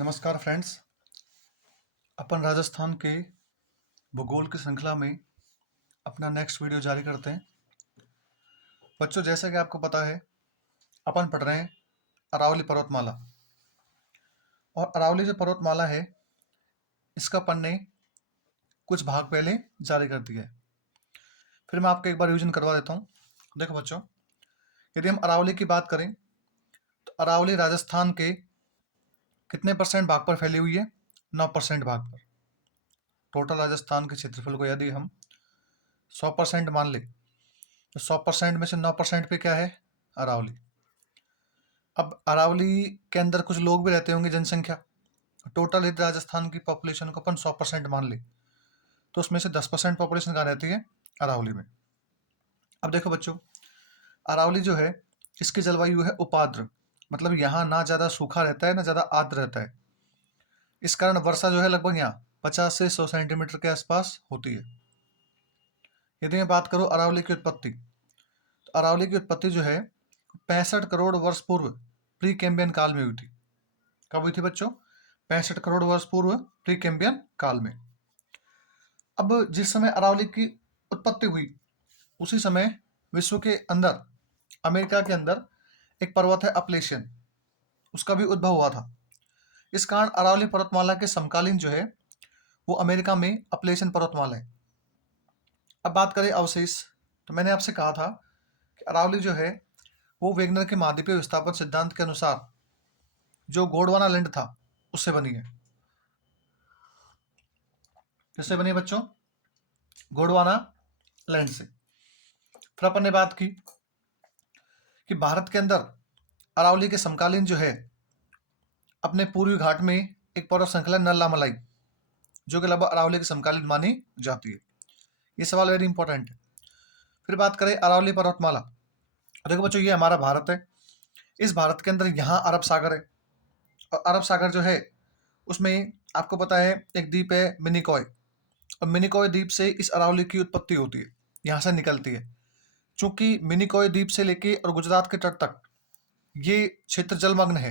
नमस्कार फ्रेंड्स। अपन राजस्थान के भूगोल की श्रृंखला में अपना नेक्स्ट वीडियो जारी करते हैं। बच्चों, जैसा कि आपको पता है, अपन पढ़ रहे हैं अरावली पर्वतमाला। और अरावली जो पर्वतमाला है, इसका अपन ने कुछ भाग पहले जारी कर दिया है। फिर मैं आपको एक बार रिविजन करवा देता हूँ। देखो बच्चों, यदि हम अरावली की बात करें तो अरावली राजस्थान के कितने परसेंट भाग पर फैली हुई है? 9% भाग पर। टोटल राजस्थान के क्षेत्रफल को यदि हम 100% मान ले तो 100% में से 9% पे क्या है? अरावली। अब अरावली के अंदर कुछ लोग भी रहते होंगे, जनसंख्या। टोटल यदि राजस्थान की पॉपुलेशन को अपन 100% मान ले तो उसमें से 10% पॉपुलेशन कहाँ रहती है? अरावली में। अब देखो बच्चों, अरावली जो है, इसकी जलवायु है उपाद्र, मतलब यहाँ ना ज़्यादा सूखा रहता है ना ज़्यादा आर्द्र रहता है। इस कारण वर्षा जो है लगभग यहाँ 50 से 100 सेंटीमीटर के आसपास होती है। यदि मैं बात करूँ अरावली की उत्पत्ति, तो अरावली की उत्पत्ति जो है 65 करोड़ वर्ष पूर्व प्री कैम्बियन काल में हुई थी। कब हुई थी बच्चों? 65 करोड़ वर्ष पूर्व प्री कैम्बियन काल में। अब जिस समय अरावली की उत्पत्ति हुई उसी समय विश्व के अंदर, अमेरिका के अंदर एक पर्वत है अपलेशियन, उसका भी उद्भव हुआ था। इस कारण अरावली पर्वतमाला के समकालीन जो है वो अमेरिका में अपलेशियन पर्वतमाला है। अब बात करें अवशेष, तो मैंने आपसे कहा था कि अरावली जो है वो वेगनर के महाद्वीपीय विस्थापन सिद्धांत के अनुसार जो गोंडवाना लैंड था उससे बनी है। किससे बनी है बच्चों? गोंडवाना लैंड से। फिर अपन ने बात की कि भारत के अंदर अरावली के समकालीन जो है अपने पूर्वी घाट में एक पर्वत श्रृंखला नल्ला मलाई, जो कि लगभग अरावली के समकालीन मानी जाती है। ये सवाल वेरी इंपॉर्टेंट है। फिर बात करें अरावली पर्वतमाला। देखो बच्चों, ये हमारा भारत है। इस भारत के अंदर यहाँ अरब सागर है, और अरब सागर जो है उसमें आपको पता है एक द्वीप है मिनिकॉय, और मिनिकॉय द्वीप से इस अरावली की उत्पत्ति होती है, यहाँ से निकलती है। चूंकि मिनिकॉय द्वीप से लेके और गुजरात के तट तक ये क्षेत्र जलमग्न है,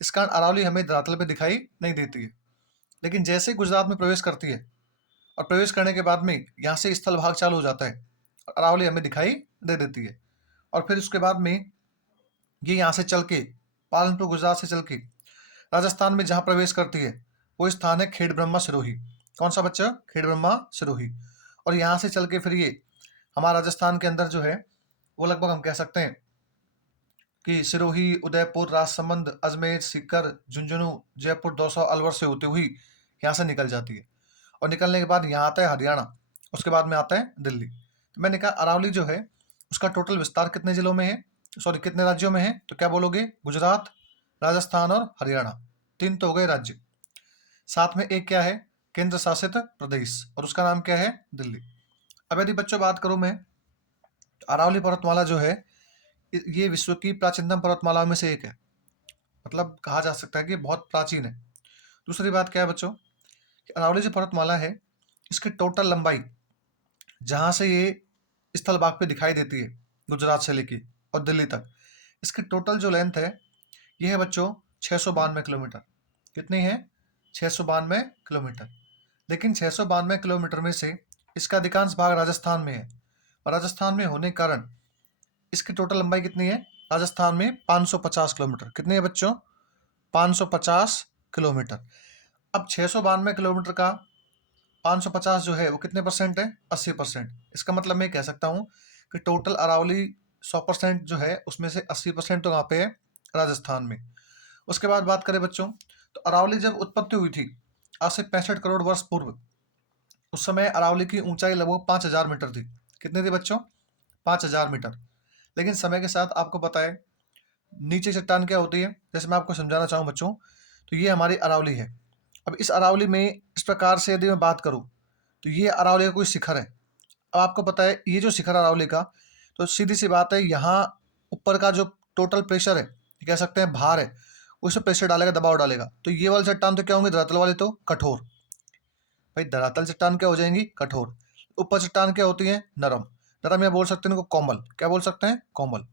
इस कारण अरावली हमें धरातल पे दिखाई नहीं देती है। लेकिन जैसे ही गुजरात में प्रवेश करती है और प्रवेश करने के बाद में यहाँ से स्थल भाग चालू हो जाता है और अरावली हमें दिखाई दे देती है। और फिर उसके बाद में ये यहाँ से चल के पालनपुर गुजरात से चल के राजस्थान में जहाँ प्रवेश करती है वो स्थान है खेड़ ब्रह्मा सिरोही। कौन सा बच्चा? खेड़ ब्रह्मा सिरोही। और यहाँ से चल के फिर ये हमारा राजस्थान के अंदर जो है वो लगभग हम कह सकते हैं कि सिरोही, उदयपुर, राजसमंद, अजमेर, सीकर, झुंझुनू, जयपुर, दौसा, अलवर से होते हुई यहाँ से निकल जाती है। और निकलने के बाद यहाँ आता है हरियाणा, उसके बाद में आता है दिल्ली। तो मैंने कहा अरावली जो है उसका टोटल विस्तार कितने जिलों में है, सॉरी कितने राज्यों में है? तो क्या बोलोगे? गुजरात, राजस्थान और हरियाणा, 3 तो हो गए राज्य। साथ में एक क्या है? केंद्र शासित प्रदेश, और उसका नाम क्या है? दिल्ली। अब यदि बच्चों बात करूं मैं, तो अरावली पर्वतमाला जो है ये विश्व की प्राचीनतम पर्वतमालाओं में से एक है, मतलब कहा जा सकता है कि बहुत प्राचीन है। दूसरी बात क्या है बच्चों कि अरावली जो पर्वतमाला है इसकी टोटल लंबाई जहाँ से ये स्थल भाग पे दिखाई देती है गुजरात से लेके और दिल्ली तक, इसकी टोटल जो लेंथ है ये है बच्चों 692 किलोमीटर। कितनी है? 692 किलोमीटर। लेकिन 692 किलोमीटर में से इसका अधिकांश भाग राजस्थान में है, और राजस्थान में होने के कारण इसकी टोटल लंबाई कितनी है? राजस्थान में 550 किलोमीटर। कितनी है बच्चों? 550 किलोमीटर। अब 692 किलोमीटर का 550 जो है वो कितने परसेंट है? 80%। इसका मतलब मैं कह सकता हूँ कि टोटल अरावली 100% जो है उसमें से 80% तो वहाँ पे है राजस्थान में। उसके बाद बात करें बच्चों, तो अरावली जब उत्पत्ति हुई थी आज से 65 करोड़ वर्ष पूर्व, उस समय अरावली की ऊंचाई लगभग 5000 मीटर थी। कितनी थी बच्चों? 5000 मीटर। लेकिन समय के साथ आपको पता है नीचे चट्टान क्या होती है, जैसे मैं आपको समझाना चाहूँ बच्चों, तो ये हमारी अरावली है। अब इस अरावली में इस प्रकार से यदि मैं बात करूँ तो ये अरावली का कोई शिखर है। अब आपको पता है ये जो शिखर अरावली का, तो सीधी सी बात है यहाँ ऊपर का जो टोटल प्रेशर है, ये कह सकते हैं भार है, उस पर प्रेशर डालेगा, दबाव डालेगा। तो ये वाली चट्टान तो क्या होंगे? धरातल वाली तो कठोर। भाई धरातल चट्टान क्या हो जाएंगी? कठोर। ऊपर चट्टान क्या होती है? नरम। नरम या बोल सकते हैं इनको कोमल। क्या बोल सकते हैं? कोमल।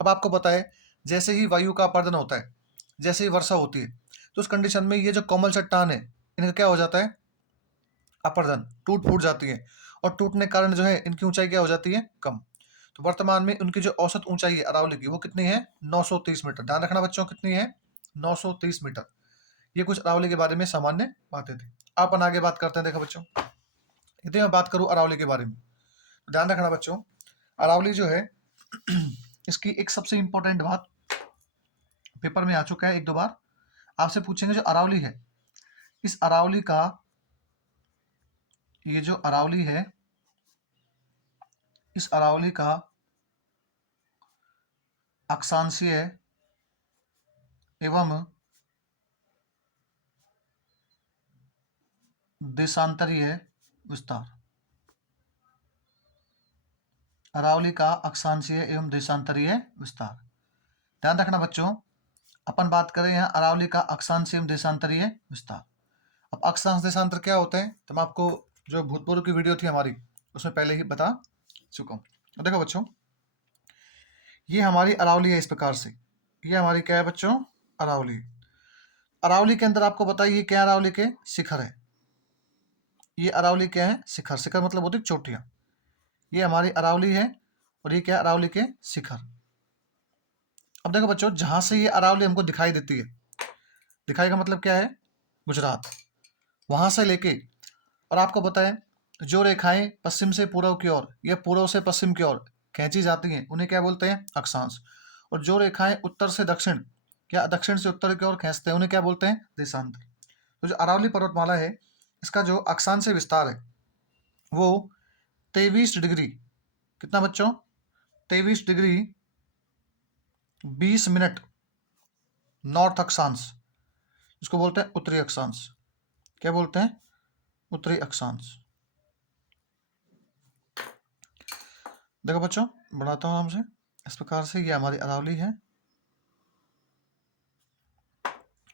अब आपको पता है जैसे ही वायु का अपर्दन होता है, जैसे ही वर्षा होती है, तो उस कंडीशन में ये जो कोमल चट्टान है इनका क्या हो जाता है, अपर्दन, टूट फूट जाती है, और टूटने के कारण जो है इनकी ऊंचाई क्या हो जाती है, कम। तो वर्तमान में उनकी जो औसत ऊंचाई है अरावली की वो कितनी है, 930 मीटर। ध्यान रखना बच्चों, कितनी है, 930 मीटर। ये कुछ अरावली के बारे में सामान्य बातें थी। अपन आगे बात करते हैं। देखो बच्चों, यदि मैं बात करूं अरावली के बारे में, तो ध्यान रखना बच्चों, अरावली जो है इसकी एक सबसे इंपॉर्टेंट बात पेपर में आ चुका है, एक दो बार आपसे पूछेंगे। जो अरावली है, इस अरावली का, ये जो अरावली है, इस अरावली का अक्षांशीय एवं देशांतरीय विस्तार, अरावली का अक्षांशीय एवं देशांतरीय विस्तार। ध्यान रखना बच्चों, अपन बात करें यहाँ अरावली का अक्षांशीय एवं देशांतरीय विस्तार। अब अक्षांश देशांतर क्या होते हैं, तो मैं आपको जो भूतपूर्व की वीडियो थी हमारी उसमें पहले ही बता चुका हूँ। तो देखो बच्चों, ये हमारी अरावली है इस प्रकार से, ये हमारी क्या है बच्चों, अरावली। अरावली के अंदर आपको बताइए ये क्या, अरावली के शिखर है। ये अरावली क्या है, शिखर। शिखर मतलब होती चोटियां। ये हमारी अरावली है और ये क्या, अरावली के शिखर। अब देखो बच्चों, जहां से ये अरावली हमको दिखाई देती है, दिखाई का मतलब क्या है, गुजरात, वहां से लेके, और आपको बताएं जो रेखाएं पश्चिम से पूर्व की ओर या पूर्व से पश्चिम की ओर खींची जाती हैं उन्हें क्या बोलते हैं, अक्षांश। और जो रेखाएं उत्तर से दक्षिण या दक्षिण से उत्तर की ओर खींचते हैं उन्हें क्या बोलते हैं, देशांतर। तो जो अरावली पर्वतमाला है इसका जो अक्षांश विस्तार है वो 23 डिग्री, कितना बच्चों, 23 डिग्री 20 मिनट नॉर्थ अक्षांश, इसको बोलते हैं उत्तरी अक्षांश। क्या बोलते हैं, उत्तरी अक्षांश। देखो बच्चों, बढ़ाता हूं हमसे इस प्रकार से, ये हमारी अरावली है।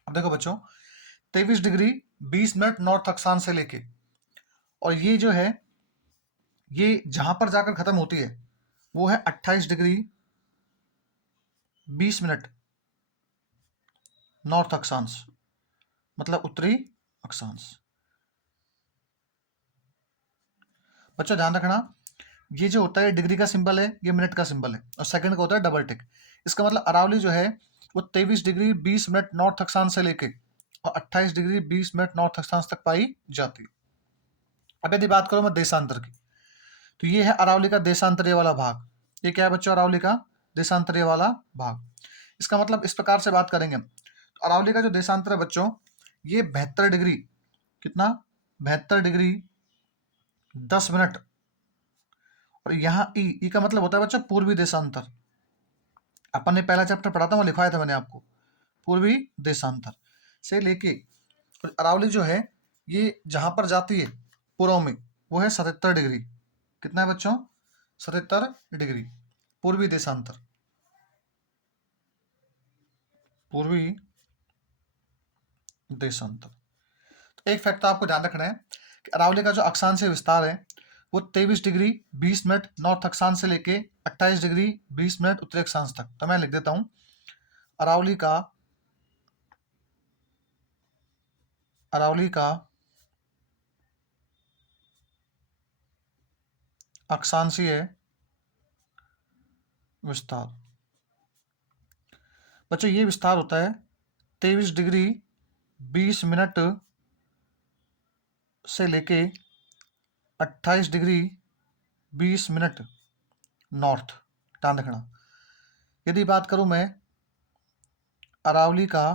अब देखो बच्चों, 23 डिग्री 20 मिनट नॉर्थ अक्षांश से लेके, और ये जो है ये जहां पर जाकर खत्म होती है वो है 28 डिग्री 20 मिनट नॉर्थ अक्षांश, मतलब उत्तरी अक्षांश। बच्चों ध्यान रखना, ये जो होता है डिग्री का सिंबल है, ये मिनट का सिंबल है, और सेकंड का होता है डबल टिक। इसका मतलब अरावली जो है वो 23 डिग्री 20 मिनट नॉर्थ अक्षांश से लेके और 28 डिग्री 20 मिनट नॉर्थ अक्षांश तक पाई जाती है। अब यदि बात करूं मैं देशांतर की, तो ये है अरावली का देशांतरीय वाला भाग। ये क्या है बच्चों, अरावली का देशांतरीय वाला भाग। इसका मतलब इस प्रकार से बात करेंगे, तो अरावली का जो देशांतर है बच्चों, ये 72 डिग्री, कितना, 72 डिग्री 10 मिनट, और यहाँ ई का मतलब होता है बच्चों पूर्वी देशांतर। अपन ने पहला चैप्टर पढ़ा था, वो लिखवाया था मैंने आपको, पूर्वी देशांतर से लेके अरावली जो है ये जहां पर जाती है पूर्व में वो है 77 डिग्री, कितना है बच्चों, 77 डिग्री पूर्वी देशांतर, पूर्वी देशांतर। तो एक फैक्ट आपको ध्यान रखना है कि अरावली का जो अक्षांश विस्तार है वो 23 डिग्री 20 मिनट नॉर्थ अक्षांश से लेके 28 डिग्री 20 मिनट उत्तरी अक्षांश तक। तो मैं लिख देता हूं, अरावली का, अरावली का अक्षांशीय विस्तार। बच्चों ये विस्तार होता है 23 डिग्री 20 मिनट से लेके 28 डिग्री 20 मिनट नॉर्थ। ध्यान रखना, यदि बात करूं मैं अरावली का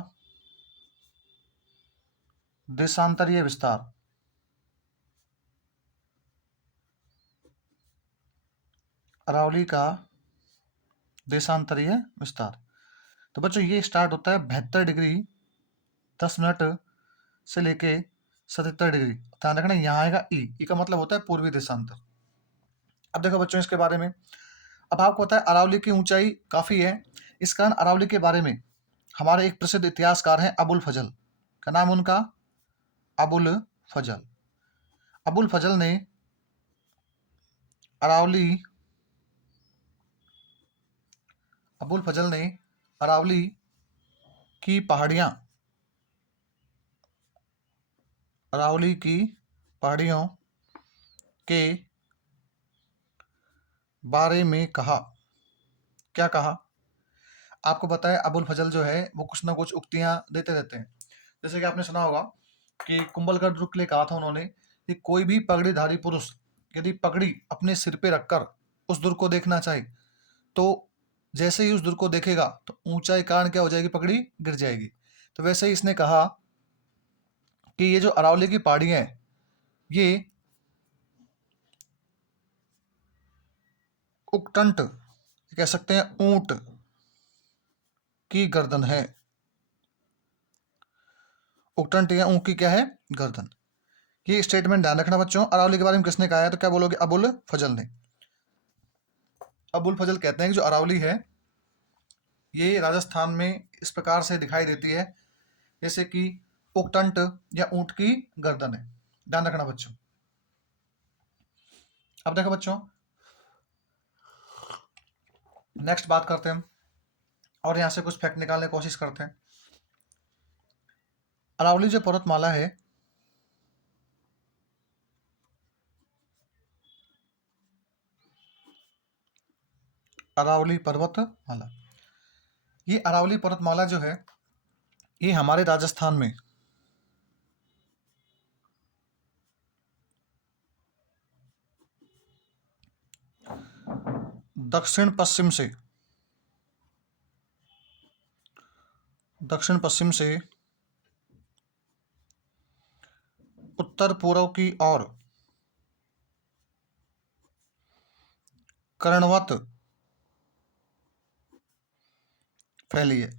देशांतरीय विस्तार, अरावली का देशांतरीय विस्तार, तो बच्चों ये स्टार्ट होता है 72 डिग्री 10 मिनट से लेके 77 डिग्री। ध्यान रखना यहाँ आएगा ई का मतलब होता है पूर्वी देशांतर। अब देखो बच्चों इसके बारे में, अब आपको पता है अरावली की ऊंचाई काफी है, इस कारण अरावली के बारे में हमारे एक प्रसिद्ध इतिहासकार हैं अबुल फजल, क्या नाम उनका, अबुल फजल। अबुल फजल ने अरावली, अबुल फजल ने अरावली की पहाड़ियां अरावली की पहाड़ियों के बारे में कहा। क्या कहा? आपको पता है अबुल फजल जो है वो कुछ ना कुछ उक्तियां देते रहते हैं। जैसे कि आपने सुना होगा कि कुंभलगढ़ दुर्ग के लिए कहा था उन्होंने कि कोई भी पगड़ीधारी पुरुष यदि पगड़ी अपने सिर पे रखकर उस दुर्ग को देखना चाहे तो जैसे ही उस दुर्ग को देखेगा तो ऊंचाई कारण क्या हो जाएगी, पगड़ी गिर जाएगी। तो वैसे ही इसने कहा कि ये जो अरावली की पहाड़ियां हैं ये उकटंट कह सकते हैं ऊंट की गर्दन है। उकटंट या ऊंट की क्या है, गर्दन। ये स्टेटमेंट ध्यान रखना बच्चों। अरावली के बारे में किसने कहा है तो क्या बोलोगे, अबुल फजल ने। अबुल फजल कहते हैं कि जो अरावली है ये राजस्थान में इस प्रकार से दिखाई देती है जैसे कि उकटंट या ऊंट की गर्दन है। ध्यान रखना बच्चों। अब देखो बच्चों नेक्स्ट बात करते हैं हम और यहां से कुछ फैक्ट निकालने की कोशिश करते हैं। अरावली जो पर्वतमाला है अरावली पर्वतमाला, ये अरावली पर्वतमाला जो है ये हमारे राजस्थान में दक्षिण पश्चिम से उत्तर पूर्व की ओर कर्णवत फैली है।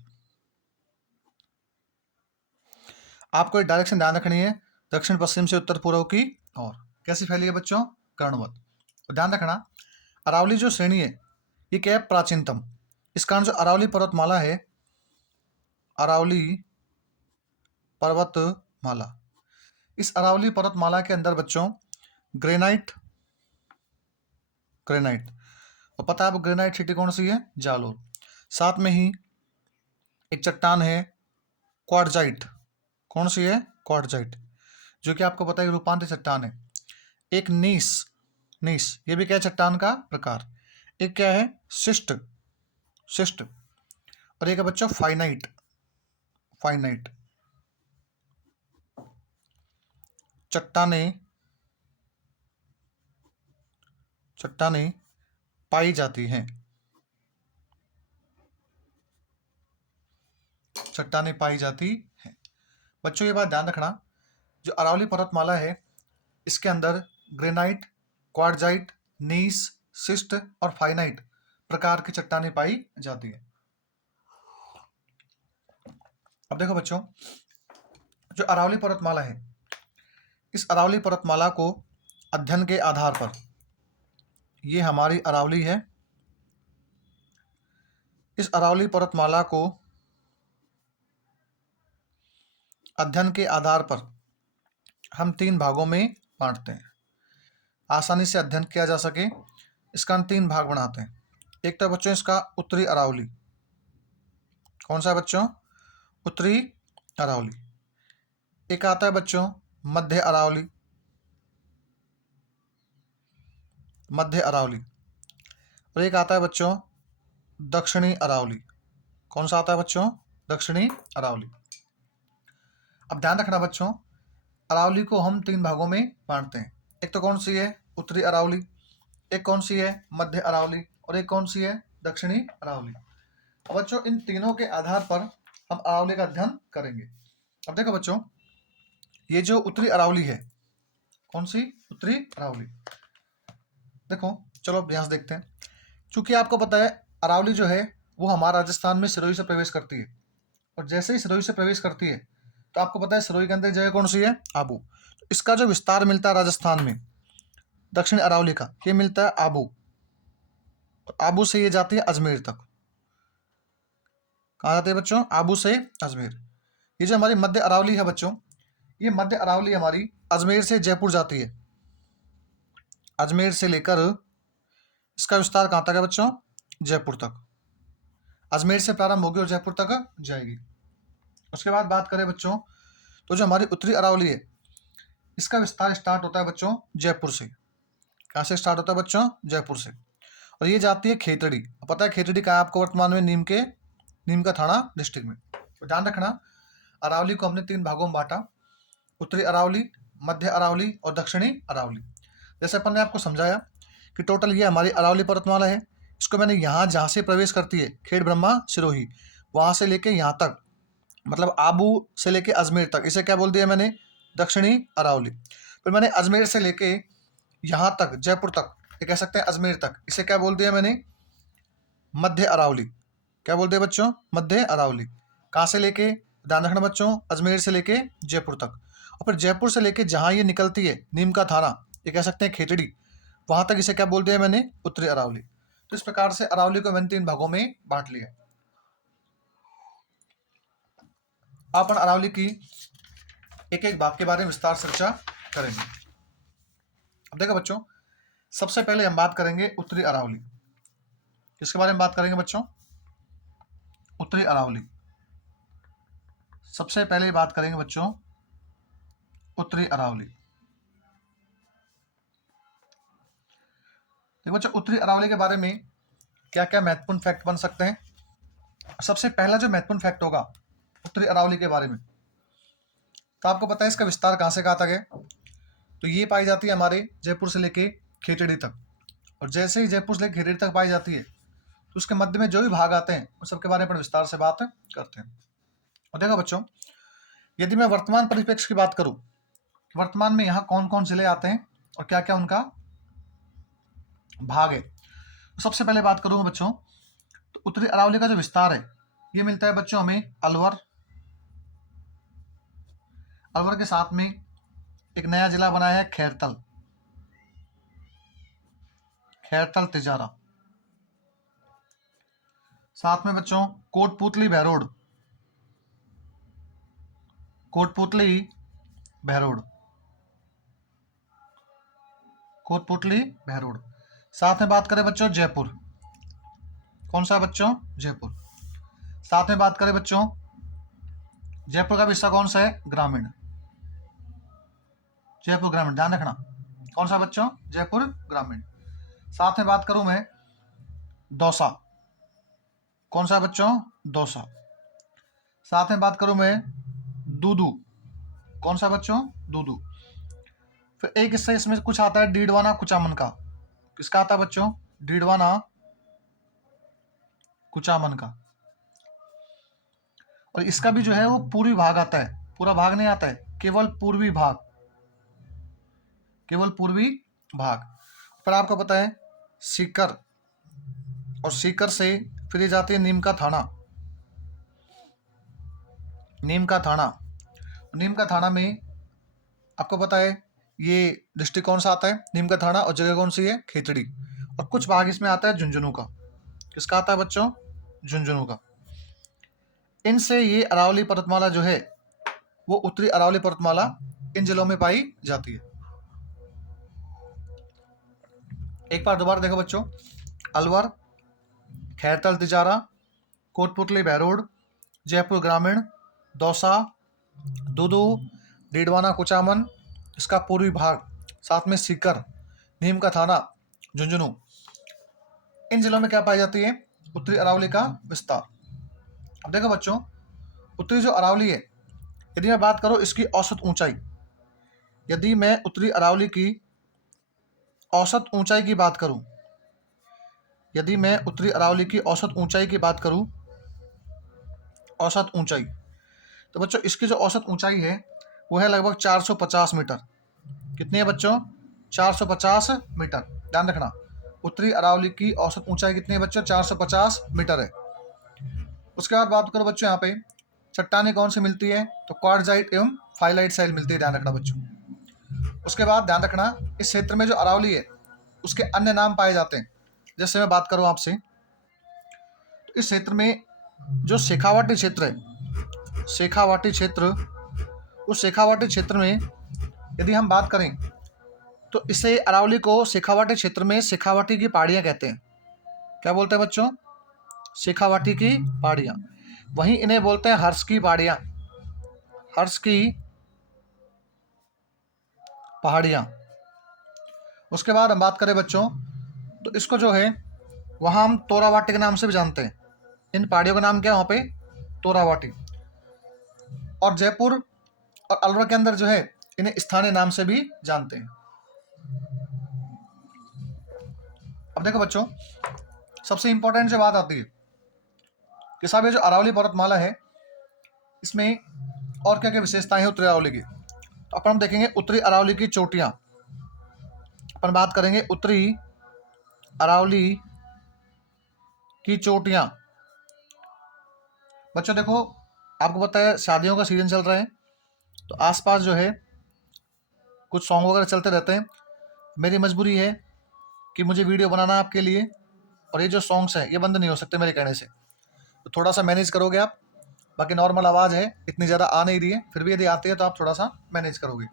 आपको एक डायरेक्शन ध्यान रखनी है, दक्षिण पश्चिम से उत्तर पूर्व की ओर कैसी फैली है बच्चों, कर्णवत। तो ध्यान रखना अरावली जो श्रेणी है ये क्या है, प्राचीनतम। इस कारण जो अरावली पर्वतमाला है, अरावली पर्वतमाला, इस अरावली पर्वतमाला के अंदर बच्चों ग्रेनाइट ग्रेनाइट और पता है आपको ग्रेनाइट सिटी कौन सी है, जालोर। साथ में ही एक चट्टान है क्वार्टजाइट, कौन सी है, क्वार्टजाइट, जो कि आपको पता है रूपांतरित चट्टान है। एक नीस नीस ये भी क्या है, चट्टान का प्रकार। एक क्या है, शिष्ट शिष्ट और एक है बच्चों फाइनाइट फाइनाइट। चट्टाने चट्टाने पाई जाती हैं, चट्टाने पाई जाती हैं। बच्चों ये बात ध्यान रखना जो अरावली पर्वतमाला है इसके अंदर ग्रेनाइट, क्वार्टजाइट, नीस, शिस्ट और फाइनाइट प्रकार की चट्टानें पाई जाती है। अब देखो बच्चों जो अरावली पर्वतमाला है इस अरावली पर्वतमाला को अध्ययन के आधार पर, ये हमारी अरावली है, इस अरावली पर्वतमाला को अध्ययन के आधार पर हम 3 भागों में बांटते हैं। आसानी से अध्ययन किया जा सके इसका हम 3 भाग बनाते हैं। एक तो बच्चों इसका उत्तरी अरावली, कौन सा है बच्चों, उत्तरी अरावली। एक आता है बच्चों मध्य अरावली, मध्य अरावली। और एक आता है बच्चों दक्षिणी अरावली, कौन सा आता है बच्चों, दक्षिणी अरावली। अब ध्यान रखना बच्चों अरावली को हम 3 भागों में बांटते हैं। एक तो कौन सी है, उत्तरी अरावली, एक कौन सी है, मध्य अरावली और एक कौन सी है, दक्षिणी अरावली। अब बच्चों इन तीनों के आधार पर हम अरावली का अध्ययन करेंगे। अब देखो बच्चों ये जो उत्तरी अरावली है, कौन सी, उत्तरी अरावली। देखो चलो यहाँ से देखते हैं। चूंकि आपको पता है अरावली जो है वो हमारा राजस्थान में सिरोही से प्रवेश करती है और जैसे ही सिरोही से प्रवेश करती है तो आपको पता है सिरोही के अंदर जगह कौन सी है, आबू। तो इसका जो विस्तार मिलता है राजस्थान में दक्षिण अरावली का, ये मिलता है आबू। तो आबू से ये जाती है अजमेर तक। कहाँ जाती है बच्चों, आबू से अजमेर। ये जो हमारी मध्य अरावली है बच्चों, ये मध्य अरावली हमारी अजमेर से जयपुर जाती है। अजमेर से लेकर इसका विस्तार कहाँ तक है बच्चों, जयपुर तक। अजमेर से प्रारंभ होगी और जयपुर तक जाएगी। उसके बाद बात करें बच्चों तो जो हमारी उत्तरी अरावली है इसका विस्तार स्टार्ट होता है बच्चों जयपुर से। कहाँ से स्टार्ट होता है बच्चों? जयपुर से। और ये जाती है खेतड़ी। पता है खेतड़ी कहाँ है आपको? वर्तमान में नीम का थाना डिस्ट्रिक्ट में। तो ध्यान रखना, अरावली को हमने 3 भागों में बांटा, उत्तरी अरावली, मध्य अरावली और दक्षिणी अरावली। जैसे अपन ने आपको समझाया कि टोटल ये हमारी अरावली पर्वतमाला है। इसको मैंने यहाँ जहाँ से प्रवेश करती है खेड़ ब्रह्मा सिरोही, वहाँ से लेके यहाँ तक, मतलब आबू से लेके अजमेर तक, इसे क्या बोल दिया मैंने? दक्षिणी अरावली। फिर मैंने अजमेर से लेके यहाँ तक जयपुर तक, ये कह सकते हैं अजमेर तक, इसे क्या बोल दिया मैंने? मध्य अरावली। क्या बोलते हैं बच्चों? मध्य अरावली। कहाँ से लेके? ध्यान रखना बच्चों, अजमेर से लेके जयपुर तक। और फिर जयपुर से लेके जहाँ ये निकलती है नीम का थाना, ये कह सकते हैं खेतड़ी, वहां तक, इसे क्या बोल दिया मैंने? उत्तरी अरावली। तो इस प्रकार से अरावली को मैंने 3 भागों में बांट लिया। अपन अरावली की एक एक भाग के बारे में विस्तार से चर्चा करेंगे। अब देखो बच्चों, सबसे पहले हम बात करेंगे उत्तरी अरावली। किसके बारे में बात करेंगे बच्चों? उत्तरी अरावली। सबसे पहले बात करेंगे बच्चों उत्तरी अरावली। देखो बच्चों, उत्तरी अरावली के बारे में क्या क्या महत्वपूर्ण फैक्ट बन सकते हैं। सबसे पहला जो महत्वपूर्ण फैक्ट होगा उत्तरी अरावली के बारे में, तो आपको पता है इसका विस्तार कहाँ से कहाँ तक है? तो ये पाई जाती है हमारे जयपुर से लेके खेतड़ी तक। और जैसे ही जयपुर से लेकर खेतड़ी तक पाई जाती है, तो उसके मध्य में जो भी भाग आते हैं उन सबके बारे में विस्तार से बात करते हैं। और देखो बच्चों, यदि मैं वर्तमान परिप्रेक्ष्य की बात करूं, वर्तमान में यहाँ कौन कौन जिले आते हैं और क्या क्या उनका भाग है, तो सबसे पहले बात करूंगा बच्चों, तो उत्तरी अरावली का जो विस्तार है ये मिलता है बच्चों हमें अलवर। अलवर के साथ में एक नया जिला बनाया है खैरतल, खैरतल तिजारा। साथ में बच्चों कोटपुतली बहरोड, कोटपुतली बहरोड, कोटपुतली बहरोड। साथ में बात करें बच्चों जयपुर, कौन सा बच्चों? जयपुर। साथ में बात करें बच्चों जयपुर का हिस्सा कौन सा है? ग्रामीण, जयपुर ग्रामीण। ध्यान रखना कौन सा बच्चों? जयपुर ग्रामीण। साथ में बात करूं मैं दौसा, कौन सा बच्चों? दौसा। साथ में बात करूं मैं दूदू, कौन सा बच्चों? दूदू। फिर एक हिस्सा इसमें कुछ आता है डीडवाना कुचामन का। किसका आता है बच्चों? डीडवाना कुचामन का। और इसका भी जो है वो पूर्वी भाग आता है, पूरा भाग नहीं आता है, केवल पूर्वी भाग, केवल पूर्वी भाग। फिर आपको पता है सीकर, और सीकर से फिर ये जाती है नीम का थाना, नीम का थाना। नीम का थाना में आपको पता है ये डिस्ट्रिक्ट कौन सा आता है? नीम का थाना। और जगह कौन सी है? खेतड़ी। और कुछ भाग इसमें आता है झुंझुनू का। किसका आता है बच्चों? झुंझुनू का। इनसे ये अरावली पर्वतमाला जो है वो उत्तरी अरावली पर्वतमाला इन जिलों में पाई जाती है। एक बार दोबारा देखो बच्चों, अलवर, खैरतल तिजारा, कोटपुतली बहरोड, जयपुर ग्रामीण, दौसा, दूदू, डीडवाना कुचामन, इसका पूर्वी भाग, साथ में सीकर, नीम का थाना, झुंझुनू। इन जिलों में क्या पाई जाती है? उत्तरी अरावली का विस्तार। अब देखो बच्चों, उत्तरी जो अरावली है, यदि मैं बात करूं इसकी औसत ऊंचाई, यदि मैं उत्तरी अरावली की औसत ऊंचाई की बात करूं, यदि मैं उत्तरी अरावली की औसत ऊंचाई की बात करूं, औसत ऊंचाई, तो बच्चों इसकी जो औसत ऊंचाई है वो है लगभग 450 मीटर। कितनी है बच्चों? 450 मीटर। ध्यान रखना, उत्तरी अरावली की औसत ऊंचाई कितनी है बच्चों? 450 मीटर है। उसके बाद बात करो बच्चों, यहाँ पे चट्टानें कौन सी मिलती है? तो क्वार्टजाइट एवं फाइलाइट साइल मिलती है। ध्यान रखना बच्चों। उसके बाद ध्यान रखना, इस क्षेत्र में जो अरावली है उसके अन्य नाम पाए जाते हैं। जैसे मैं बात करूं आपसे, तो इस क्षेत्र में जो शेखावाटी क्षेत्र है, शेखावाटी क्षेत्र, उस शेखावाटी क्षेत्र में यदि हम बात करें तो इसे अरावली को शेखावाटी क्षेत्र में शेखावाटी की पहाड़ियाँ कहते हैं। क्या बोलते हैं बच्चों? शेखावाटी की पहाड़ियाँ। वहीं इन्हें बोलते हैं हर्ष की पहाड़ियाँ, हर्ष की पहाड़ियाँ। उसके बाद हम बात करें बच्चों, तो इसको जो है वहाँ हम तोरावाटी के नाम से भी जानते हैं। इन पहाड़ियों का नाम क्या है वहाँ पे? तोरावाटी। और जयपुर और अलवर के अंदर जो है इन्हें स्थानीय नाम से भी जानते हैं। अब देखो बच्चों, सबसे इंपॉर्टेंट जो बात आती है कि साहब ये जो अरावली पर्वतमाला है इसमें और क्या क्या विशेषताएं हैं उत्तरी अरावली की। तो अपन हम देखेंगे उत्तरी अरावली की चोटियां। अपन बात करेंगे उत्तरी अरावली की चोटियां। बच्चों देखो, आपको पता है शादियों का सीजन चल रहा है, तो आसपास जो है कुछ सॉन्ग वगैरह चलते रहते हैं। मेरी मजबूरी है कि मुझे वीडियो बनाना आपके लिए, और ये जो सॉन्ग्स हैं ये बंद नहीं हो सकते मेरे कहने से, तो थोड़ा सा मैनेज करोगे आप। बाकी नॉर्मल आवाज़ है, इतनी ज़्यादा आ नहीं रही है, फिर भी यदि आती है तो आप थोड़ा सा मैनेज करोगे।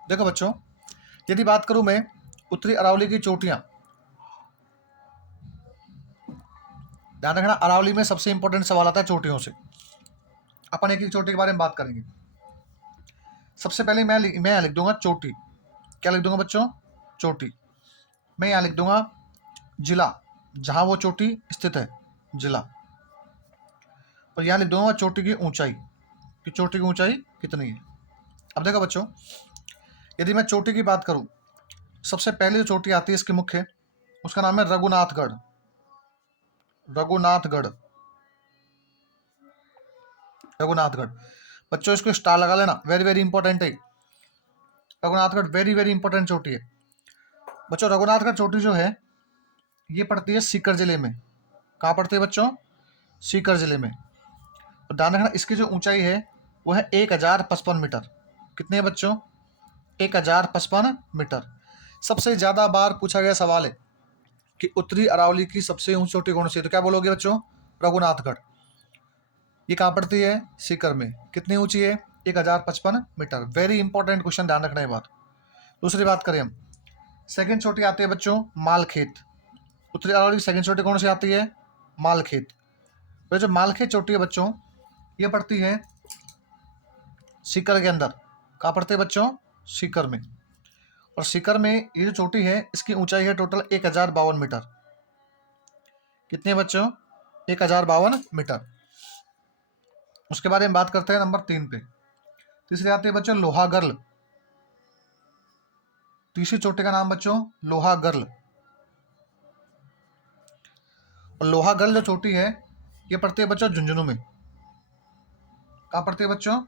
देखो बच्चों, यदि बात करूं मैं उत्तरी अरावली की चोटियां, ध्यान रखना अरावली में सबसे इंपॉर्टेंट सवाल आता है चोटियों से। अपन एक एक चोटी के बारे में बात करेंगे। सबसे पहले मैं यहाँ लिख दूंगा चोटी। क्या लिख दूंगा बच्चों? चोटी। मैं यहाँ लिख दूंगा जिला, जहां वो चोटी स्थित है, जिला। और यहाँ लिख दूंगा चोटी की ऊंचाई, कि चोटी की ऊंचाई कितनी है। अब देखो बच्चों, यदि मैं चोटी की बात करूं, सबसे पहले जो चोटी आती है इसके मुख्य, उसका नाम है रघुनाथगढ़। रघुनाथगढ़, रघुनाथगढ़। बच्चों इसको स्टार लगा लेना, वेरी वेरी इंपॉर्टेंट है। रघुनाथगढ़ वेरी वेरी इंपॉर्टेंट चोटी है। बच्चों रघुनाथगढ़ चोटी जो है ये पड़ती है सीकर जिले में। कहाँ पड़ती है बच्चों? सीकर जिले में। और ध्यान रखना इसकी जो ऊंचाई है वो है 1055 मीटर। कितनी है बच्चों? 1055 मीटर। सबसे ज्यादा बार पूछा गया सवाल है कि उत्तरी अरावली की सबसे ऊंची चोटी कौन सी है, तो क्या बोलोगे बच्चों? रघुनाथगढ़। ये कहाँ पड़ती है? सीकर में। कितनी ऊंची है? 1055 मीटर। वेरी इंपॉर्टेंट क्वेश्चन, ध्यान रखना ये बात। दूसरी बात करें हम, सेकंड चोटी आती है बच्चों मालखेत। उत्तरी अरावली की सेकंड चोटी कौन सी आती है? मालखेत। तो जो मालखेत चोटी है बच्चों ये पड़ती है सीकर के अंदर। कहाँ पड़ती है बच्चों? सीकर में। और सीकर में ये जो चोटी है इसकी ऊंचाई है टोटल 1052 मीटर। कितनी है बच्चों? 1052 मीटर। उसके बारे में बात करते हैं नंबर 3 पे। तीसरी आती है बच्चों लोहागर्ल। तीसरी चोटी का नाम बच्चों लोहागर्ल। और लोहागर्ल जो चोटी है ये पड़ती है बच्चों झुंझुनू में। कहाँ पड़ती है बच्चों?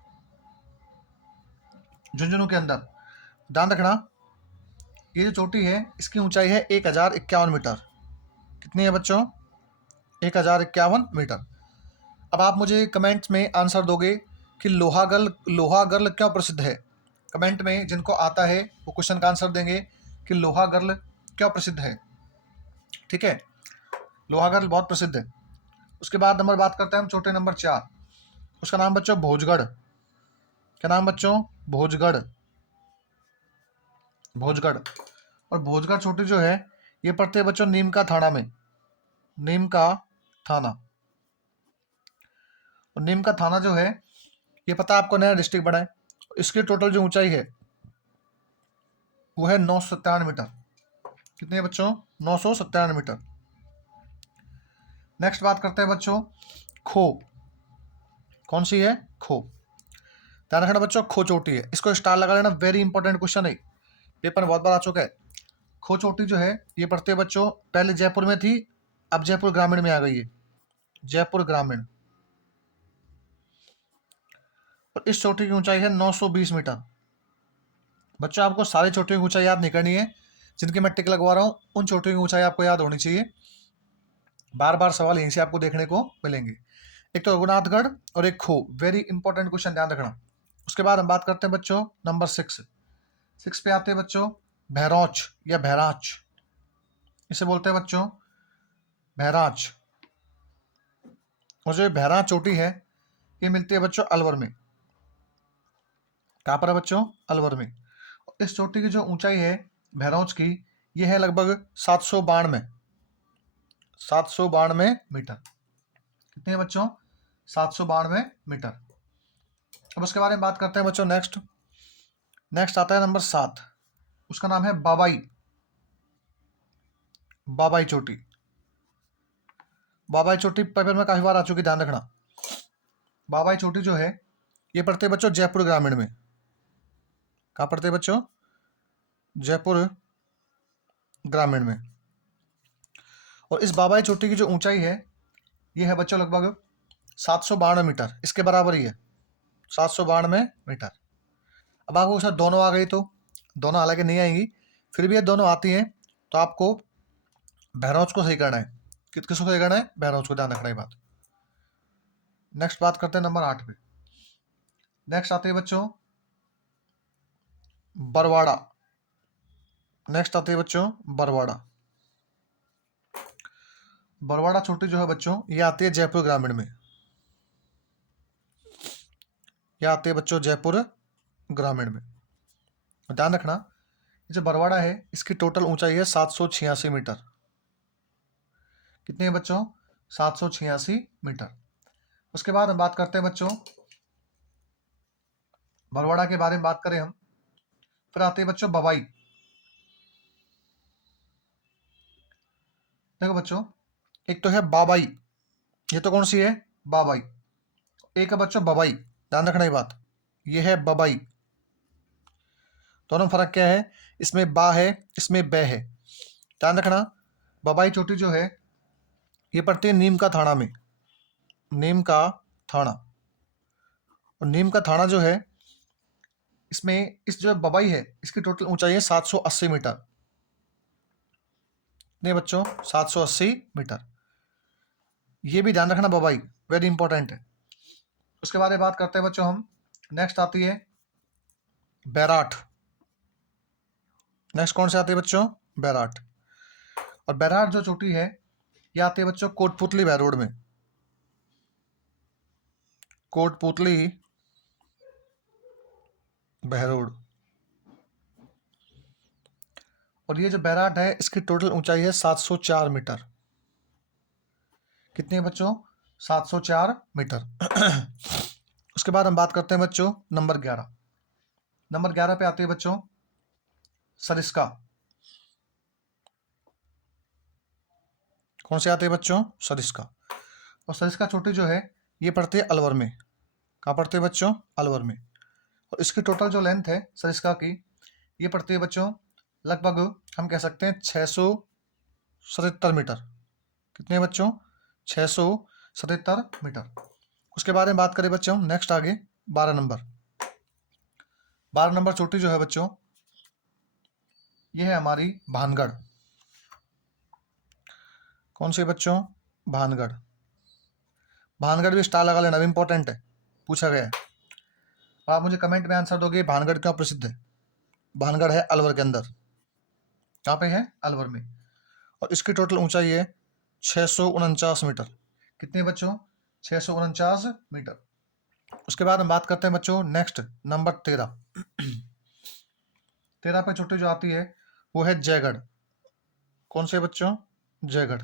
झुंझुनू के अंदर। ध्यान रखना ये जो चोटी है इसकी ऊंचाई है 1051 मीटर। कितनी है बच्चों? 1051 मीटर। अब आप मुझे कमेंट्स में आंसर दोगे कि लोहागर्ल लोहागर्ल क्यों प्रसिद्ध है। कमेंट में जिनको आता है वो क्वेश्चन का आंसर देंगे कि लोहागर्ल क्यों प्रसिद्ध है। ठीक है, लोहागर्ल बहुत प्रसिद्ध है। उसके बाद नंबर बात करते हैं हम चोटी नंबर 4। उसका नाम बच्चों भोजगढ़। क्या नाम बच्चों? भोजगढ़। भोजगढ़। और भोजगढ़ चोटी जो है ये पड़ती है बच्चों नीम का थाना में। नीम का थाना। और नीम का थाना जो है ये पता है आपको नया डिस्ट्रिक्ट बना है। इसकी टोटल जो ऊंचाई है वो है 997 मीटर। कितनी है बच्चों? 997 मीटर। नेक्स्ट बात करते हैं बच्चों खो। कौन सी है? खो। ध्यान रखना बच्चों खो चोटी है, इसको स्टार लगा लेना, वेरी इंपॉर्टेंट क्वेश्चन है, पेपर में बहुत बार आ चुका है। खो चोटी जो है ये पड़ती है बच्चों, पहले जयपुर में थी, अब जयपुर ग्रामीण में आ गई है। जयपुर ग्रामीण। और इस चोटी की ऊंचाई है 920 मीटर। बच्चों आपको सारी चोटियों की ऊंचाई याद नहीं करनी है, जिनकी मैं टिक लगवा रहा हूँ उन चोटियों की ऊंचाई आपको याद होनी चाहिए। बार बार सवाल यहीं से आपको देखने को मिलेंगे। एक तो रघुनाथगढ़ और एक खो, वेरी इंपॉर्टेंट क्वेश्चन, ध्यान रखना। उसके बाद हम बात करते हैं बच्चों नंबर 6। 6 पे आते हैं बच्चों भैरोच या भैराच। इसे बोलते हैं बच्चों भैराच। और जो भैराच चोटी है ये मिलती है बच्चों अलवर में। कहाँ पर है बच्चों? अलवर में। इस चोटी की जो ऊंचाई है भैरोच की ये है लगभग 792 मीटर। कितने हैं बच्चों? 792 मीटर। अब उसके बारे में बात करते हैं बच्चों नेक्स्ट आता है नंबर 7, उसका नाम है बाबाई, बाबाई चोटी। बाबाई चोटी पेपर में काफी बार आ चुकी, ध्यान रखना। बाबाई चोटी जो है ये पड़ते हैं बच्चों जयपुर ग्रामीण में। कहाँ पड़ते हैं बच्चों? जयपुर ग्रामीण में। और इस बाबाई चोटी की जो ऊंचाई है ये है बच्चों लगभग 792 मीटर, इसके बराबर ही है, 792 मीटर। अब आपको सर दोनों आ गई, तो दोनों हालांकि नहीं आएंगी, फिर भी ये दोनों आती हैं, तो आपको बहरौच को सही करना है। किसको सही करना है? बहरौच को, ध्यान रखना है बात। नेक्स्ट बात करते हैं नंबर 8 पे। नेक्स्ट आती है बच्चों बरवाड़ा। नेक्स्ट आती है बच्चों बरवाड़ा। बरवाड़ा चोटी जो है बच्चों ये आती है जयपुर ग्रामीण में। यह आती है बच्चों जयपुर ग्रामीण में। ध्यान रखना, ये जो बरवाड़ा है इसकी टोटल ऊंचाई है 786 मीटर। कितनी है बच्चों? 786 मीटर। उसके बाद हम बात करते हैं बच्चों बरवाड़ा के बारे में बात करें हम, फिर आते हैं बच्चों बवाई। देखो बच्चों, एक तो है बाबाई, ये तो कौन सी है? बाबाई। एक है बच्चों बवाई, ध्यान रखना ये बात, ये है बबाई। दोनों फर्क क्या है? इसमें बा है, इसमें बै है। ध्यान रखना, बबाई चोटी जो है ये पड़ती है नीम का थाना में, नीम का थाना। और नीम का थाना जो है इसमें इस जो बबाई है इसकी टोटल ऊंचाई है 780 मीटर। नहीं बच्चों, 780 मीटर। ये भी ध्यान रखना, बबाई वेरी इंपॉर्टेंट है। उसके बाद बात करते हैं बच्चों हम, नेक्स्ट आती है बैराठ। नेक्स्ट कौन सी आती है बच्चों? बैराठ। और बैराठ जो चोटी है ये आती है बच्चों कोटपुतली बहरोड में, कोटपुतली बहरोड। और ये जो बैराठ है इसकी टोटल ऊंचाई है 704 मीटर। कितनी है बच्चों? 704 मीटर। उसके बाद हम बात करते हैं बच्चों नंबर 11। नंबर 11 पे आती है बच्चों सरिस्का। कौन सी आती है बच्चों? सरिस्का। और सरिस्का चोटी जो है ये पड़ती है अलवर में। कहाँ पड़ती है बच्चों? अलवर में। और इसकी टोटल जो लेंथ है सरिस्का की ये पड़ती है बच्चों लगभग हम कह सकते हैं 677 मीटर। कितने बच्चों? 677 मीटर। उसके बारे में बात करें बच्चों नेक्स्ट आगे 12 नंबर। 12 नंबर चोटी जो है बच्चों ये है हमारी भानगढ़। कौन सी बच्चों? भानगढ़। भानगढ़ भी स्टार लगा लेना, इंपॉर्टेंट है, पूछा गया है। और आप मुझे कमेंट में आंसर दोगे भानगढ़ क्यों प्रसिद्ध है। भानगढ़ है अलवर के अंदर। कहाँ पे है? अलवर में। और इसकी टोटल ऊंचाई है 649 मीटर। कितने बच्चों? 649 मीटर। उसके बाद हम बात करते हैं बच्चों नेक्स्ट नंबर 13। 13 पे चोटी जो आती है वो है जयगढ़। कौन से बच्चों? जयगढ़।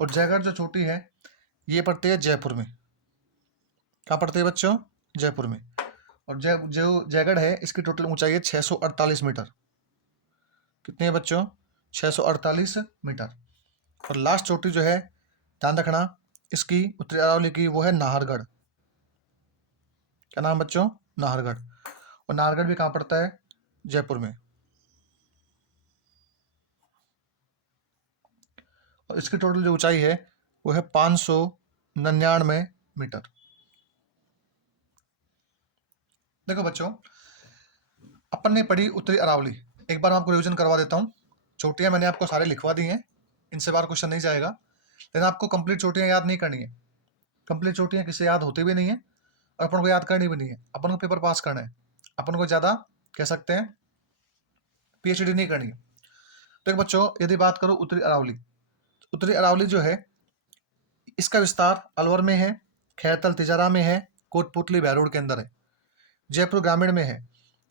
और जयगढ़ जो चोटी है ये पड़ती है जयपुर में। कहाँ पड़ती है बच्चों? जयपुर में। और जो जयगढ़ है इसकी टोटल ऊंचाई है 648 मीटर। कितनी है बच्चों? 648 मीटर। और लास्ट चोटी जो है ध्यान रखना इसकी उत्तरी अरावली की, वो है नाहरगढ़। क्या नाम बच्चों? नाहरगढ़। और नाहरगढ़ भी कहाँ पड़ता है? जयपुर में। और इसकी टोटल जो ऊंचाई है वो है 599 मीटर। देखो बच्चों, अपन ने पढ़ी उत्तरी अरावली, एक बार मैं आपको रिवीजन करवा देता हूँ। चोटियां मैंने आपको सारे लिखवा दी हैं, इनसे बार क्वेश्चन नहीं जाएगा, लेकिन आपको कंप्लीट चोटियां याद नहीं करनी है। कंप्लीट चोटियां किसी याद होती भी नहीं है और अपन को याद करनी भी नहीं है। अपन को पेपर पास करना है, अपन को ज़्यादा कह सकते हैं पीएचडी नहीं करनी है। तो एक बच्चों यदि बात करो उत्तरी अरावली, उत्तरी अरावली जो है इसका विस्तार अलवर में है, खैरतल तिजारा में है, कोटपुतली बहरोड के अंदर है, जयपुर ग्रामीण में है,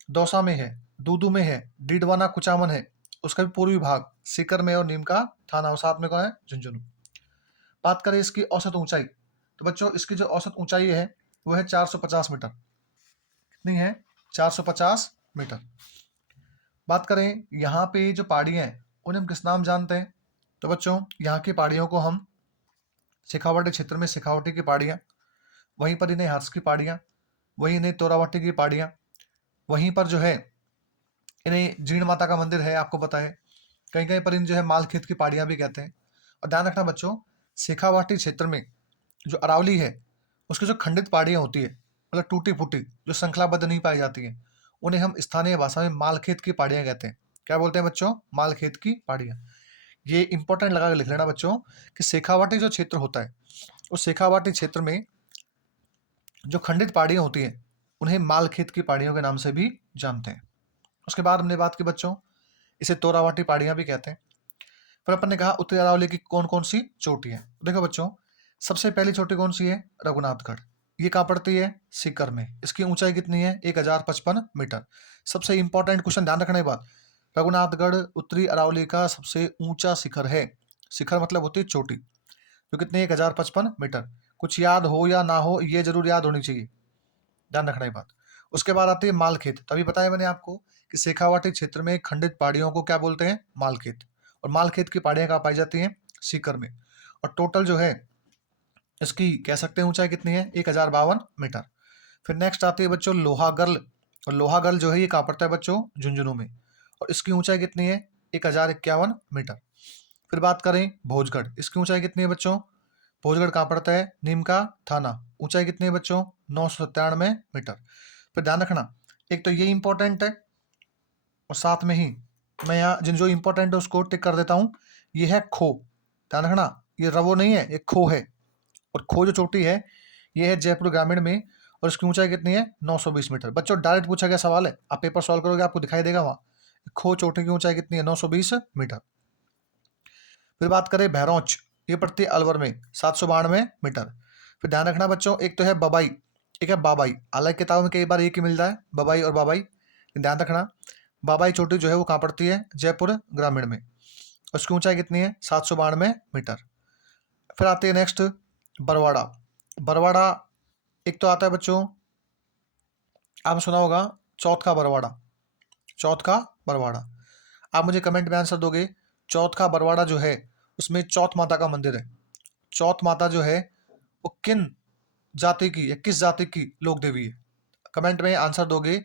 दौसा में है, दूदू में है, डीडवाना कुचामन है, उसका भी पूर्वी भाग सीकर में और नीम का थाना, और साथ में कौन है? झुंझुनू। बात करें इसकी औसत ऊंचाई, तो बच्चों इसकी जो औसत ऊंचाई है वो है 450 मीटर। कितनी है? 450 मीटर। बात करें यहाँ पे जो पहाड़ियाँ हैं उन्हें हम किस नाम जानते हैं? तो बच्चों यहाँ की पहाड़ियों को हम शेखावाटी क्षेत्र में शेखावाटी की पहाड़ियाँ, वहीं पर इन्हें हर्ष की पहाड़ियाँ, वहीं इन्हें तोरावटी की पहाड़ियाँ, वहीं पर जो है इन्हें जीण माता का मंदिर है, आपको पता है। कहीं कहीं पर इन जो है मालखेत की पहाड़ियाँ भी कहते हैं। और ध्यान रखना बच्चों, शेखावाटी क्षेत्र में जो अरावली है उसकी जो खंडित पहाड़ियाँ होती है, मतलब टूटी फूटी, जो श्रृंखलाबद्ध नहीं पाई जाती हैं, उन्हें हम स्थानीय भाषा में मालखेत की पहाड़ियाँ कहते हैं। क्या बोलते हैं बच्चों? मालखेत की पहाड़ियाँ। ये इंपॉर्टेंट लगा के लिख लेना बच्चों कि शेखावाटी जो क्षेत्र होता है उस शेखावाटी क्षेत्र में जो खंडित पहाड़ियाँ होती हैं उन्हें मालखेत की पहाड़ियों के नाम से भी जानते हैं। उसके बाद हमने बात की बच्चों, इसे तोरावाटी पहाड़ियाँ भी कहते हैं। फिर अपन ने कहा उत्तरी अरावली की कौन कौन सी चोटी है। देखो बच्चों, सबसे पहली चोटी कौन सी है? रघुनाथगढ़। ये कहाँ पड़ती है? सीकर में। इसकी ऊंचाई कितनी है? 1055 मीटर। सबसे इंपॉर्टेंट क्वेश्चन, ध्यान रखने की बात, रघुनाथगढ़ उत्तरी अरावली का सबसे ऊंचा शिखर है। शिखर मतलब होती है चोटी, जो कितनी है? 1055 मीटर। कुछ याद हो या ना हो, ये जरूर याद होनी चाहिए, ध्यान रखना ये बात। उसके बाद आती है मालखेत। तभी बताया मैंने आपको कि शेखावाटी क्षेत्र में खंडित पहाड़ियों को क्या बोलते हैं? मालखेत। और मालखेत की पहाड़ियाँ कहाँ पाई जाती हैं? सीकर में। और टोटल जो है इसकी कह सकते हैं ऊंचाई कितनी है? 1052 मीटर। फिर नेक्स्ट आती है बच्चों लोहागर्ल। और लोहागर्ल जो है ये कहाँ पड़ता है बच्चों? झुंझुनू में। और इसकी ऊंचाई कितनी है? 1051 मीटर। फिर बात करें भोजगढ़, इसकी ऊंचाई कितनी है बच्चों? भोजगढ़ कहाँ पड़ता है? नीमका थाना। ऊंचाई कितनी है बच्चों? 997 मीटर। फिर ध्यान रखना, एक तो ये इंपॉर्टेंट है और साथ में ही मैं यहाँ जिन जो इंपॉर्टेंट है उसको टिक कर देता हूँ। ये है खो, ध्यान रखना, ये रवो नहीं है, ये खो है। और खो जो चोटी है ये है जयपुर ग्रामीण में, और इसकी ऊंचाई कितनी है? 920 मीटर। बच्चों डायरेक्ट पूछा गया सवाल है, आप पेपर सॉल्व करोगे आपको दिखाई देगा वहाँ खो चोटी की ऊंचाई कितनी है? 920 मीटर। फिर बात करें भैरोच, ये पड़ती है अलवर में, 792 मीटर। फिर ध्यान रखना बच्चों, एक तो है बबाई, एक है बाबाई। हालांकि किताबों में कई बार एक ही मिलता है, बबाई और बाबाई। ध्यान रखना, बाबाई चोटी जो है वो कहाँ पड़ती है? जयपुर ग्रामीण में। उसकी ऊंचाई कितनी है? 792 मीटर। फिर आती है नेक्स्ट बरवाड़ा। बरवाड़ा एक तो आता है बच्चों, आपने सुना होगा चौथ का बरवाड़ा। चौथ का बरवाड़ा, आप मुझे कमेंट में आंसर दोगे चौथ का बरवाड़ा जो है उसमें चौथ माता का मंदिर है। चौथ माता जो है वो किन जाति की या किस जाति की लोक देवी है? कमेंट में आंसर दोगे,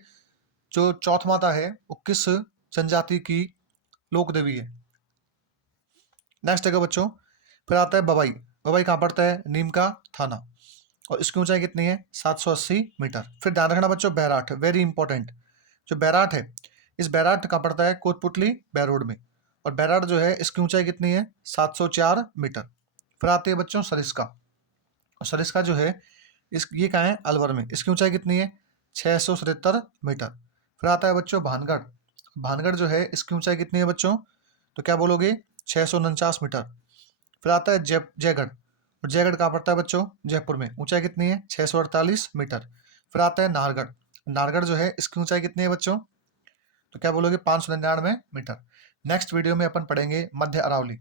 जो चौथ माता है वो किस जनजाति की लोक देवी है। नेक्स्ट देखो बच्चों, फिर आता है बवाई। बवाई कहाँ पड़ता है? नीमका थाना। और इसकी ऊंचाई कितनी है? 780 मीटर। फिर ध्यान रखना बच्चों बैराठ, वेरी इंपॉर्टेंट, जो बैराठ है इस बैराठ कहाँ पड़ता है? कोटपुतली बैरोड में। और बैराठ जो है इसकी ऊंचाई कितनी है? 704 मीटर। फिर आती है बच्चों सरिस्का। और सरिस्का जो है इस ये कहाँ है? अलवर में। इसकी ऊंचाई कितनी है? 677 मीटर। फिर आता है बच्चों भानगढ़। भानगढ़ जो है इसकी ऊंचाई कितनी है बच्चों? तो क्या बोलोगे? 649 मीटर। फिर आता है जयगढ़। और जयगढ़ कहाँ पड़ता है बच्चों? जयपुर में। ऊंचाई कितनी है? 648 मीटर। फिर आता है नाहरगढ़। नाहरगढ़ जो है इसकी ऊंचाई कितनी है बच्चों? तो क्या बोलोगे? 599 मीटर। नेक्स्ट वीडियो में अपन पढ़ेंगे मध्य अरावली।